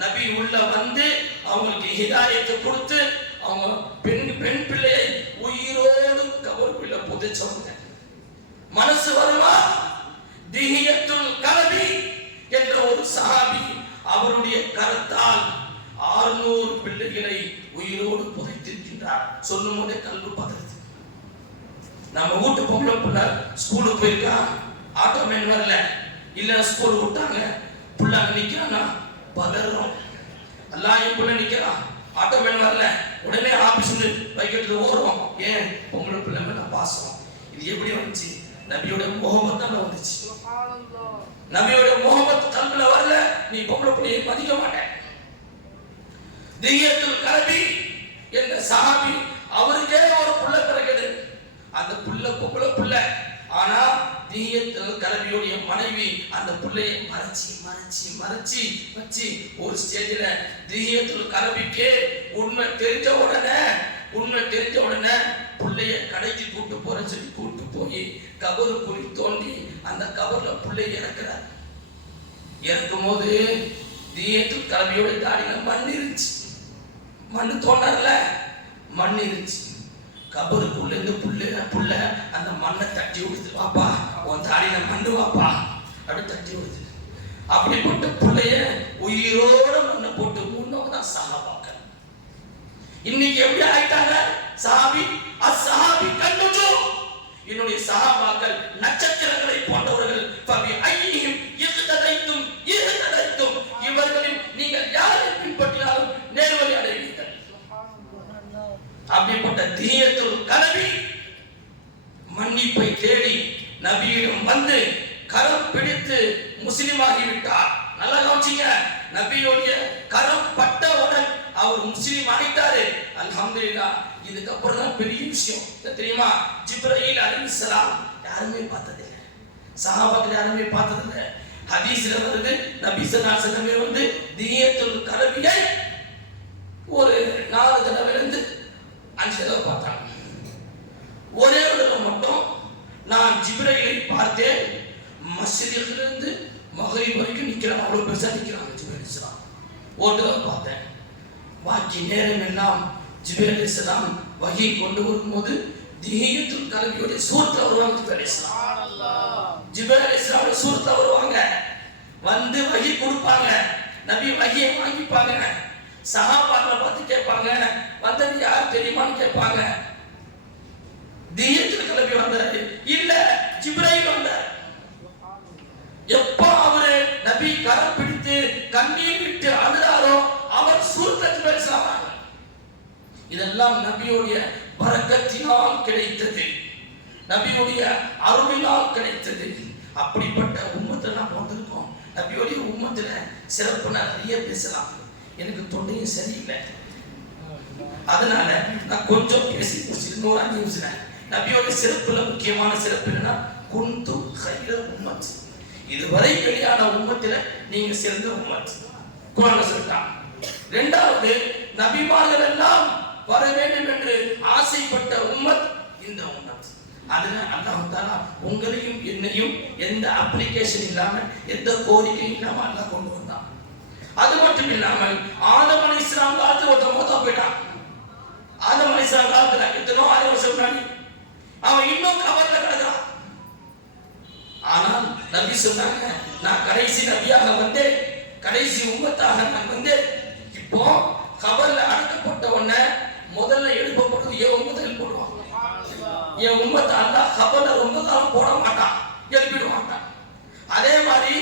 நபி உள்ள வந்து அவங்களுக்கு ஹிதாயத்தை கொடுத்து அவங்க பெண் பிள்ளையை உயிரோடு கபருக்குள்ள புதைச்சவங்க. மனசு வருமா? திஹியத்துல் கலபி என்ற ஒரு சஹாபி அவருடைய கரத்தால் 600 பிள்ளைகளை உயிரோடு புதைத்திருக்கின்றார். சொல்லும் போதே கல்வி பதறது. நம்ம வீட்டு பொம்பளை பிள்ளை ஸ்கூலுக்கு போயிருக்கா, ஆட்டோ மேன் வரல, இல்ல ஸ்கூல் விட்டாங்க, புள்ள நிக்கிறான்னா பதறோம். எல்லாம் என் புள்ள நிக்கிறான், ஆட்டோ மேன் வரல, உடனே ஆபீஸ்ல பைக்கெட்ல ஓடுறோம். ஏன்? பொம்பளை பிள்ளை மேல பாசம். இது எப்படி வந்துச்சு? நபியோட முகமத் தான் வந்துச்சு. நபியோட முகமத் கல்வில வரல, நீ பொம்பளை பிள்ளையை மதிக்க மாட்டேன். திஹியத்துல் கலபி என்ற சஹாபி அவருக்கே ஒரு புள்ள பிறகுது. அந்த புள்ள பொம்பளை புள்ள, ஆனா திஹியத்துல் கலபியுடைய மனைவி அந்த புள்ளையை மறைச்சி மறைச்சி மறைச்சி வச்சு ஒரு ஸ்டேஜ்ல திஹியத்துல் கலபிக்கே உண்மை தெரிஞ்ச உடனே புள்ளைய கடைக்கு கூட்டு போறேன்னு சொல்லி கூட்டு போய் கபரு குழி தோண்டி அந்த கபர்ல புள்ளைய இறக்குறார். இறக்கும் போது திஹியத்துல் கலபியோட தாடியில மண் இருந்துச்சு. மண்ணு தோண்டார்ல, மண் இருந்துச்சு. கபருக்குள்ள இருந்து புள்ள அந்த மண்ணை தட்டி விடுது. வாப்பா உன் தாடியில மண்ணு வாப்பா அப்படி தட்டி விடுது. அப்படிப்பட்ட புள்ளைய உயிரோட மண்ணை போட்டு மூணவதான் சஹாபாக்கள். இன்னைக்கு எப்படி ஆயிட்டாங்க? சஹாபி அஸ்ஸஹாபி கன்னுஜு, என்னுடைய சஹாபாக்கள் நட்சத்திரங்களை போன்றவர்கள். ஃபபி ஐஹிம் இஹ்ததைத்தும் இவர்களில் நீங்கள் யாரை பின்பற்றினாலும் நேர்வழி அடைவீர்கள். அப்படிப்பட்ட திஹியத்துல் கலபி மன்னிப்பை தேடி நபியிடம் வந்து கரம் பிடித்து முஸ்லிமாகி விட்டார். நல்லா கவனிச்சீங்க. நபியோடைய கரம் பட்டவுடன் அவர் முஸ்லிம் ஆயிட்டாரு. அல்ஹம்துலில்லாஹ். இதுக்கப்புறம் தான் பெரிய விஷயம் தெரியுமா? ஜிப்ரீல் அலைஹிஸ்ஸலாம் யாருமே பார்த்ததில்லை, சஹாபாக்கள் யாருமே பார்த்ததில்லை. ஹதீஸ்ல வருது, நபி ஸல்லல்லாஹு அலைஹி வஸல்லம் வந்து திஹியத்துல் கலபியை ஒரு 4 தடவை இருந்து 5 தடவை பார்த்தாங்க. ஒரே ஒரு தடவை மட்டும் நான் ஜிப்ரீலை பார்த்தேன். மஸ்ரிகிலிருந்து மக்ரிப் வரைக்கும் நிக்கிறாங்க, அவ்வளவு பெருசா நிக்கிறாங்க ஜிப்ரீல் அலைஹிஸ்ஸலாம். ஒரு தடவை பார்த்தேன். பாக்கி நேரம் எல்லாம் ஜிப்ரீல் அலைஹிஸ்ஸலாம் வஹி கொண்டு வரும்போது திஹியத்துல் கலபியோட சூரத்துல வருவாங்க. ஜிப்ரீல் அலைஹிஸ்ஸலாம் சூரத்துல வருவாங்க, வந்து வஹி கொடுப்பாங்க. நபி வஹியை வாங்கிப்பாங்க. சஹாபாக்களை பார்த்து கேட்பாங்க, வந்தது யார் தெரியுமான்னு கேட்பாங்க. திஹியத்துல் கலபி வந்தாரு, இல்ல ஜிப்ரீல் வந்தார். எப்ப அவரு நபி கரம் பிடித்து கண்ணீர் விட்டு அழுதாரோ அவர் சூரத்தில் பேசுறாங்க. இதெல்லாம் நபியுடைய பரக்கத்தினால் கிடைத்தது, நபியுடைய அருளினால் கிடைத்தது. அப்படிப்பட்ட உம்மத்துல நாம் வந்திருக்கோம். நபியுடைய உம்மத்துல சிறப்பு நிறைய பேசலாம். எனக்கு தொண்டையும் சரியில்லை, அதனால நான் கொஞ்சம் பேசி முடிச்சிருக்கேன். ஒரு 5 நிமிஷம். நபியோட சிறப்புல முக்கியமான சிறப்பு என்னன்னா குந்து கைர உம்மத், இதுவரை வெளியான உம்மத்துல நீங்க சிறந்த உம்மத். குர்ஆன்ல சொல்றாங்க. இரண்டாவது, நபிமார்கள் எல்லாம் வர வேண்டும் என்று ஆசைப்பட்ட உம்மத் இந்த உம்மத். அதனால அல்லாஹ் தஆலா உங்களையும் என்னையும் எந்த அப்ளிகேஷன் இல்லாம எந்த கோரிக்கையும் இல்லாம அல்லாஹ் கொண்டு வந்தான். அது மட்டும் இல்லாமல் ஆதம் அலைஹிஸ்ஸலாம் காலத்துல ஒருத்தன் மௌத்தா போயிட்டான். ஆதம் அலைஹிஸ்ஸலாம் காலத்துல எத்தனோ 1000 வருஷம் முன்னாடி அவன் இன்னும் கபர்ல கிடக்கிறான். ஆனால் நபி சொன்னாங்க, நான் கடைசி நபியாக வந்தேன், கடைசி உம்மத்தாக நான் வந்தேன். இப்போ கபர்ல அடக்கப்பட்ட உடனே முதல்ல எழுப்பப்படுறது என் உம்மத்தில் போடுவாங்க. என் உம்மத்தை அல்லாஹ் கபர்ல ரொம்ப காலம் போட மாட்டான், எழுப்பிட மாட்டான். அதே மாதிரி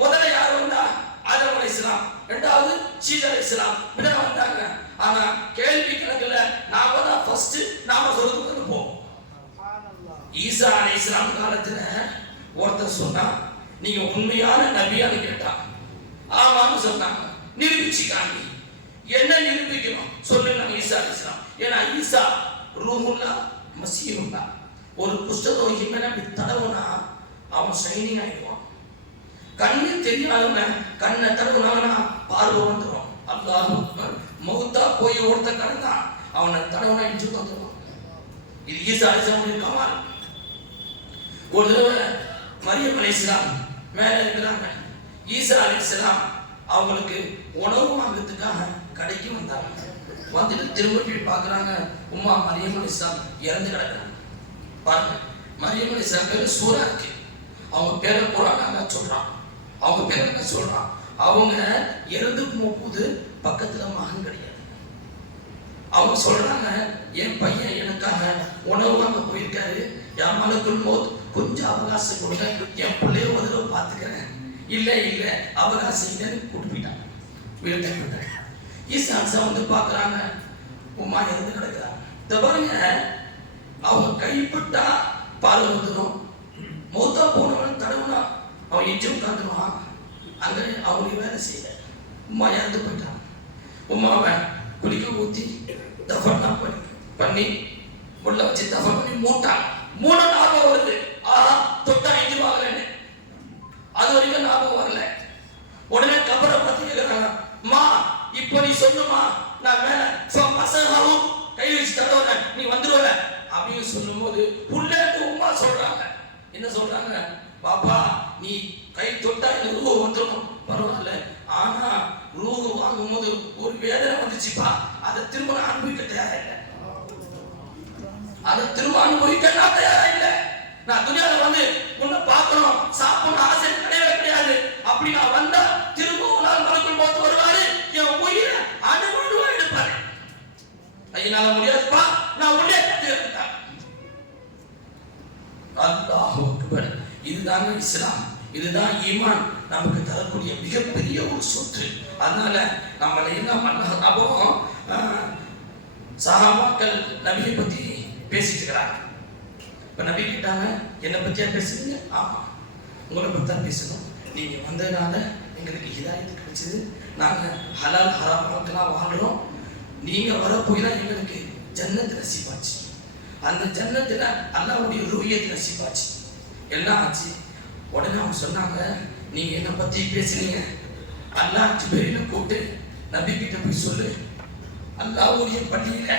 முதல்ல யார் வந்தா? ஆதம் அலைஹிஸ்ஸலாம், இரண்டாவது சீத் அலைஹிஸ்ஸலாம் இப்படிதான் வந்தாங்க. ஆனா கேள்வி கணக்குல நாம தான் ஃபர்ஸ்ட், நாம சொர்க்கத்துக்கு போவோம். ஈசா அலைஹிஸ்ஸலாம் காலத்துல ஒருத்தர் சொன்னா நீங்க உண்மையான நபியான்னு கேட்டா ஆமான்னு சொன்னாங்க. நிரூபிச்சு காமி. என்ன நிரூபிக்கணும் சொல்லுங்க ஈசா அலைஹிஸ்ஸலாம். ஏன்னா ஈசா ரூஹுல்லா மசீஹுல்லா. ஒரு குஷ்டரோகி மேல தடவுனா அவன் ஷைனிங் ஆயிடுவான். கண்ணு தெரியாதவன கண்ணை தடவுனாங்கன்னா பார்வை வந்துடும். அல்லாஹ் மௌத்தா போய் ஒருத்த கடந்தான் அவனை தடவுனா இன்று வந்துடுவான். இது ஈசா அலைஹிஸ்ஸலாம் கமால். ஒரு தடவை மரியம் அலைஹிஸ்ஸலாம் மேல இருக்கிறாங்க. ஈசா அலைஹிஸ்ஸலாம் அவங்களுக்கு உணவு வாங்கிறதுக்காக கடைக்கு வந்தாங்க. வந்துட்டு திரும்ப பார்க்குறாங்க, உம்மா மரியம் அலைஹிஸ்ஸலாம் இறந்து கிடக்குறாங்க. பாருங்க, மரியம் அலைஹிஸ்ஸலாம் பேர் சூரா இருக்கு. அவங்க பேரை குர்ஆன்ல சொல்றான். அவங்க பேர் என்ன சொல்றான்? அவங்க இறந்து போகும்போது பக்கத்துல மகன் கிடையாது. அவங்க சொல்றாங்க, என் பையன் எனக்காக உணவு வாங்க போயிருக்காரு, என் மலக்குள் மௌத் கொஞ்சம் அவகாசம் கொடுங்க, என் பிள்ளைய ஒரு தடவை பார்த்துக்கிறேன். இல்லை இல்லை அவகாசம் இல்லைன்னு கூட்டு போயிட்டாங்க. வீட்டை ஈசான்ஸா வந்து பார்க்குறாங்க, உமா இறந்து கிடக்குறாங்க. பாருங்க, அவங்க கைப்பட்டா பால் வந்துடும். மௌத்தா போனவன் தடவுனா அவன் எஞ்சி உட்காந்துருவான். அங்கே அவங்களுக்கு வேலை செய்யல. உமா இறந்து போயிட்டான். உமாவை குளிக்க ஊற்றி தஃபன்னா பண்ணி உள்ள வச்சு தஃபன் பண்ணி மூட்டான். மூணு ஞாபகம் வருது, ஆஹா தொட்டா எஞ்சிருவாங்கன்னு. அது வரைக்கும் ஞாபகம் வரல. உடனே கபரை பத்தி கேட்கிறாங்க, மா இப்போ நீ சொல்லுமா நான் மேல பசங்களும் கை வச்சு தடவை நீ வந்துருவல அப்படின்னு சொல்லும் போது புள்ளேட்டு உமா சொல்றாங்க. என்ன சொல்றாங்க? பாப்பா நீ கை தொட்டா இந்த ரூஹு வந்துடும், பரவாயில்ல. ஆனா ரூஹு வாங்கும் போது ஒரு வேதனை வந்துச்சுப்பா, அதை திரும்ப நான் அனுபவிக்க தயாரா இல்லை. அதை திரும்ப அனுபவிக்க நான் தயாரா இல்லை. நான் துனியால வந்து உன்னை பார்க்கணும், சாப்பிடணும் ஆசை கிடையவே கிடையாது. அப்படி நான் வந்தா திரும்ப ஒரு நாள் மலக்குள் மௌத் வருவாரு, என் உயிரை அணுவணுவா எடுப்பாரு. என்னால முடியாதுப்பா, நான் உள்ளே கத்துக்கிட்டேன். அல்லாஹ் அக்பர். இதுதாங்க இஸ்லாம், இதுதான் ஈமான் நமக்கு தரக்கூடிய மிகப்பெரிய ஒரு சொத்து. அதனால நம்மளை என்ன பண்ண அப்போ சஹாபாக்கள் நபியை பத்தி பேசிட்டு இருக்கிறாங்க. இப்ப நபி கேட்டாங்க, என்னை பத்தியா பேசுறீங்க? ஆமா, உங்களை பத்தி தான் பேசணும். நீங்க வந்ததுனால எங்களுக்கு ஹிதாயத்து கிடைச்சது. நாங்க ஹலால் ஹராம் வாழ்க்கைலாம் வாழ்றோம். நீங்க வரப்போய் தான் எங்களுக்கு ஜன்னத் நசீபாச்சு. அந்த ஜன்னத்துல அல்லாஹ்வுடைய ரூஹியத் நசீபாச்சு. எல்லாம் ஆச்சு. உடனே அவங்க சொன்னாங்க, நீங்க என்ன பத்தி பேசுறீங்க? அல்லாஹ் ஜிப்ரீலை கூப்பிட்டு நபி கிட்ட போய் சொல்லு, அல்லாஹ்வுடைய பள்ளியில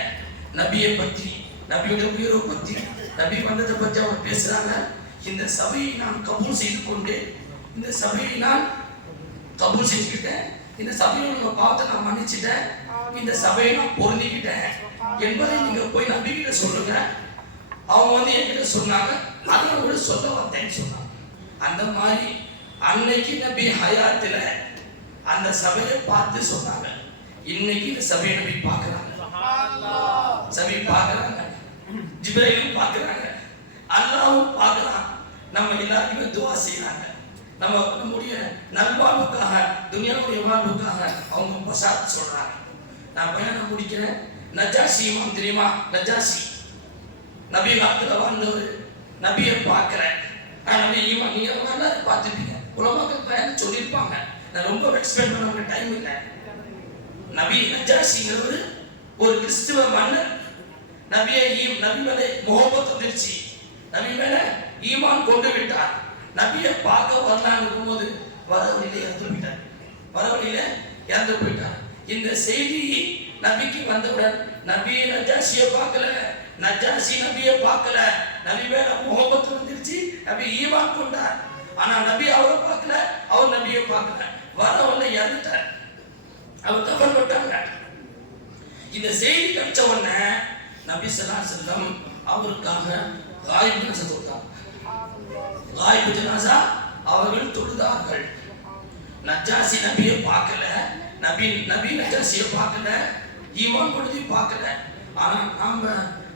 நபியை பத்தி, நபியோட உயர்வை பத்தி, நபி வந்ததை பத்தி அவங்க பேசுறாங்க. இந்த சபையை நான் கபூல் செய்து கொண்டு, இந்த சபையை நான் கபூல் செஞ்சுக்கிட்டேன், இந்த சபையை உங்க பார்த்து நான் மன்னிச்சுட்டேன், இந்த சபையை நான் பொருந்திக்கிட்டேன் என்பதை நீங்க போய் நபி கிட்ட சொல்லுங்க. அவங்க வந்து என்கிட்ட சொன்னாங்க, அதை கூட சொல்ல வந்தேன்னு சொன்னாங்க. அந்த மாதிரி அன்னைக்கு நபி ஹயாத்துல அந்த சபையை பார்த்து சொன்னாங்க. இன்னைக்கு இந்த சபையை நபி பார்க்கறாங்க, சபை பார்க்கறாங்க, ஜிப்ரீலும் பார்க்கறாங்க, அல்லாஹ்வும் பார்க்கறான். நம்ம எல்லாருக்குமே துஆ செய்யறாங்க. நம்முடைய நல்வாழ்வுக்காக, துனியாவுடைய வாழ்வுக்காக அவங்க பசாத் சொல்றாங்க. நான் பயணம் முடிக்கிறேன். நஜாஷி இமாம் தெரியுமா? நஜாஷி நபி காலத்துல வாழ்ந்தவர். நபியை பார்க்கிறேன். நபி இமாம் நீங்க எல்லாரும் பார்த்துட்டீங்க, உலமாக்கள் பயணம் சொல்லியிருப்பாங்க. நான் ரொம்ப எக்ஸ்பிளைன் பண்ண டைம் இல்லை. நபி நஜாஷிங்கிறவர் ஒரு கிறிஸ்துவ மன்னர். நபி மேலே முகப்பத் வந்துருச்சு, நபி மேல ஈமான் கொண்டு விட்டார். நபியை பார்க்க வரலான்னு போது வரவழியில இறந்து போயிட்டார். இந்த செய்தி நபிக்கு வந்தவுடன் நபி நஜாஷியை பார்க்கல, நஜாஷி நபியை பார்க்கல, நபி மேல முகப்பத் வந்துருச்சு, நபி ஈமான் கொண்டார். ஆனா நபி அவரை பார்க்கல, அவர் நபியை பார்க்கல, வரவழில இறந்துட்டார். அவர் தஃபன் பண்ணிட்டாங்க. இந்த செய்தி கிடைச்ச உடனே நபி ஸல்லல்லாஹு அலைஹி வஸல்லம் அவருக்காக காயிப் ஜனாஸா தொழுதாங்க. காயிப் ஜனாஸா அவர்கள் தொழுதார்கள். நஜாஷி நபியை பார்க்கல, நபி நஜாசியை பார்க்கல, ஈமான் கொண்டு பார்க்கல. ஆனா நாம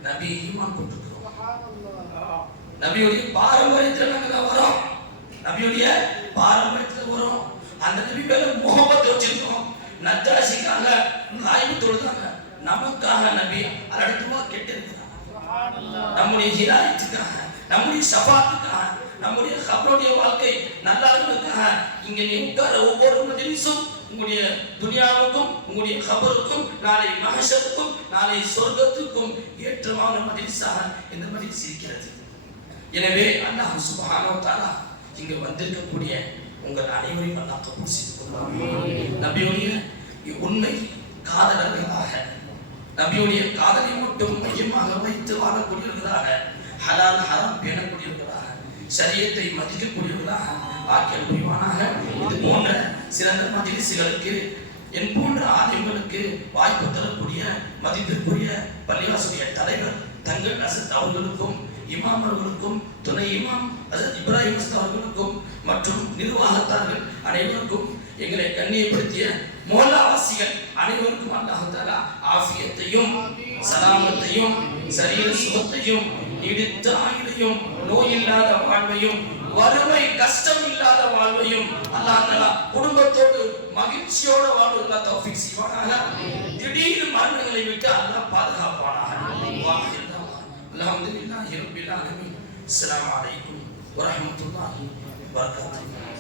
நபி ஈமான் கொண்டிருக்கிறோம். நபியுடைய பாரம்பரியத்தில் நாங்க வரோம். நபியுடைய பாரம்பரியத்தில் வரோம். அந்த நபி மேல முகமது வச்சிருக்கோம். நஜாசிக்காக நாய்வு தொழுதாங்க, நமக்காக நபி அடுத்துவா கேட்டிருக்கிறாங்க. நம்முடைய ஹிதாயத்துக்காக, நம்முடைய ஷஃபாத்துக்காக, நம்முடைய கபருடைய வாழ்க்கை நல்லா இருக்கிறதுக்காக இங்க நீ உட்கார ஒவ்வொரு மஜ்லிஸும் உங்களுடைய துனியாவுக்கும் உங்களுடைய கபருக்கும் நாளை மஹ்ஷருக்கும் நாளை சொர்க்கத்துக்கும் ஏற்றமான மஜ்லிஸாக இந்த மஜ்லிஸ் இருக்கிறது. எனவே அல்லாஹ் சுப்ஹானஹு வ தஆலா இங்க வந்திருக்கக்கூடிய உங்கள் அனைவரையும் அல்லாஹ் கபூல் செய்து கொள்வார். நபியுடைய உண்மை காதலர்களாக, நபியுடைய காதலை மட்டும் மையமாக வைத்து வாழக்கூடியவர்களாக, ஹலால் ஹராம் பேணக்கூடியவர்களாக, ஷரியத்தை மதிக்கக்கூடியவர்களாக ஆக்கியல் புரிவானாக. இது போன்ற சிறந்த மஜ்லிஸ்களுக்கு என் போன்ற ஆலிம்களுக்கு வாய்ப்பு தரக்கூடிய மதிப்பிற்குரிய பள்ளிவாசலுடைய தலைவர் தங்கள் அசத் அவர்களுக்கும், இமாம் அவர்களுக்கும், துணை இமாம் அசத் இப்ராஹிம் அசத் அவர்களுக்கும் மற்றும் நிர்வாகத்தார்கள் அனைவருக்கும், எங்களை கண்ணியப்படுத்திய மோலாவாசிகள் அனைவருக்கும் அல்லாஹ் தஆலா ஆஃபியத்தையும் சலாமத்தையும் சரீர சுகத்தையும் நீடித்த ஆயுளையும் நோயில்லாத வாழ்வையும் வறுமை கஷ்டம் இல்லாத வாழ்வையும் அல்லாஹ் தஆலா குடும்பத்தோடு மகிழ்ச்சியோடு வாழ்வதற்கு தௌஃபீக் செய்வானாக. திடீர் மரணங்களை விட்டு அல்லாஹ் பாதுகாப்பானாக. அல்ஹம்துலில்லாஹி ரப்பில் ஆலமீன். அஸ்ஸலாமு அலைக்கும் வ ரஹ்மத்துல்லாஹி வ பரகாத்துஹு.